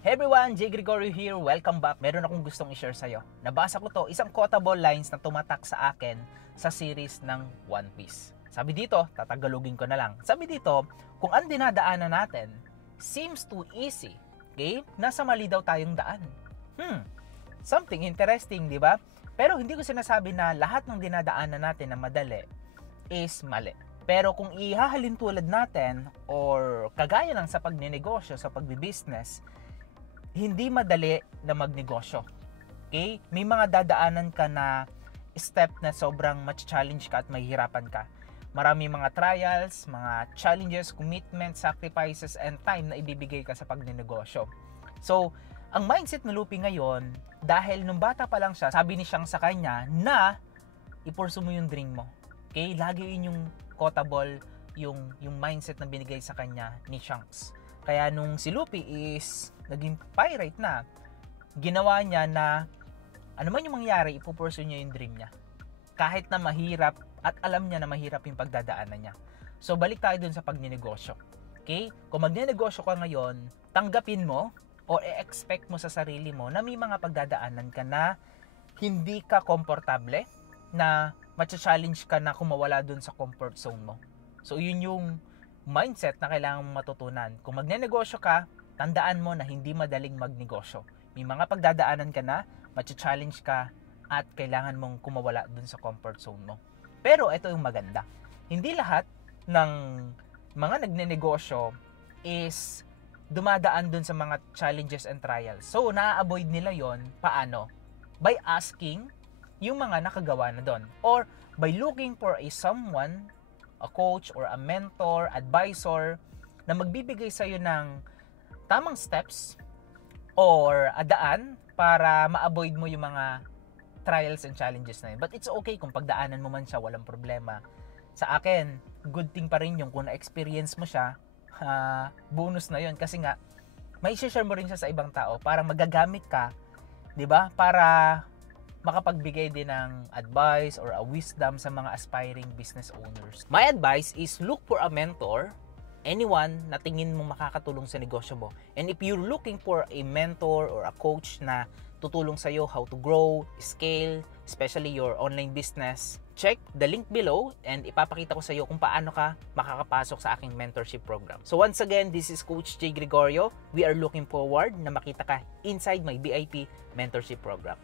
Hey everyone, Jay Gregorio here. Welcome back. Meron akong gustong i-share sa'yo. Nabasa ko to, isang quotable lines na tumatak sa akin sa series ng One Piece. Sabi dito, tatagalogin ko na lang. Sabi dito, kung ang dinadaanan natin seems too easy, okay? Nasa mali daw tayong daan. Something interesting, di ba? Pero hindi ko sinasabi na lahat ng dinadaanan natin na madali is mali. Pero kung ihahalin tulad natin or kagaya lang sa pagnenegosyo, sa pagbibusiness, hindi madali na magnegosyo. Okay? May mga dadaanan ka na step na sobrang ma-challenge ka at mahihirapan ka. Marami mga trials, mga challenges, commitments, sacrifices, and time na ibibigay ka sa pagnenegosyo. So, ang mindset ni Luffy ngayon, dahil nung bata pa lang siya, sabi ni Shanks sa kanya na i-pursue mo yung dream mo. Okay? Lagi yun yung quotable, yung mindset na binigay sa kanya ni Shanks. Kaya nung si Luffy is naging pirate na, ginawa niya na ano man yung mangyari, ipupursue niya yung dream niya. Kahit na mahirap at alam niya na mahirap yung pagdadaanan niya. So balik tayo dun sa pagnenegosyo. Okay? Kung magnenegosyo ka ngayon, tanggapin mo o i-expect mo sa sarili mo na may mga pagdadaanan ka na hindi ka komportable, na matcha-challenge ka na kumawala dun sa comfort zone mo. So yun yung mindset na kailangan mong matutunan. Kung magnenegosyo ka, tandaan mo na hindi madaling magnegosyo. May mga pagdadaanan ka na, matcha-challenge ka, at kailangan mong kumawala dun sa comfort zone mo. Pero ito yung maganda. Hindi lahat ng mga nagnenegosyo is dumadaan dun sa mga challenges and trials. So, na-avoid nila yon. Paano? By asking yung mga nakagawa na dun. Or by looking for someone, a coach or a mentor, advisor, na magbibigay sa'yo ng tamang steps or daan para ma-avoid mo yung mga trials and challenges na yun. But it's okay kung pagdaanan mo man siya, walang problema. Sa akin, good thing pa rin yung kung na-experience mo siya, bonus na yun. Kasi nga, may share mo rin siya sa ibang tao para magagamit ka, di ba? Para makapagbigay din ng advice or a wisdom sa mga aspiring business owners. My advice is look for a mentor, anyone na tingin mo makakatulong sa negosyo mo. And if you're looking for a mentor or a coach na tutulong sa'yo how to grow, scale, especially your online business, check the link below and ipapakita ko sa'yo kung paano ka makakapasok sa aking mentorship program. So once again, this is Coach Jay Gregorio. We are looking forward na makita ka inside my VIP mentorship program.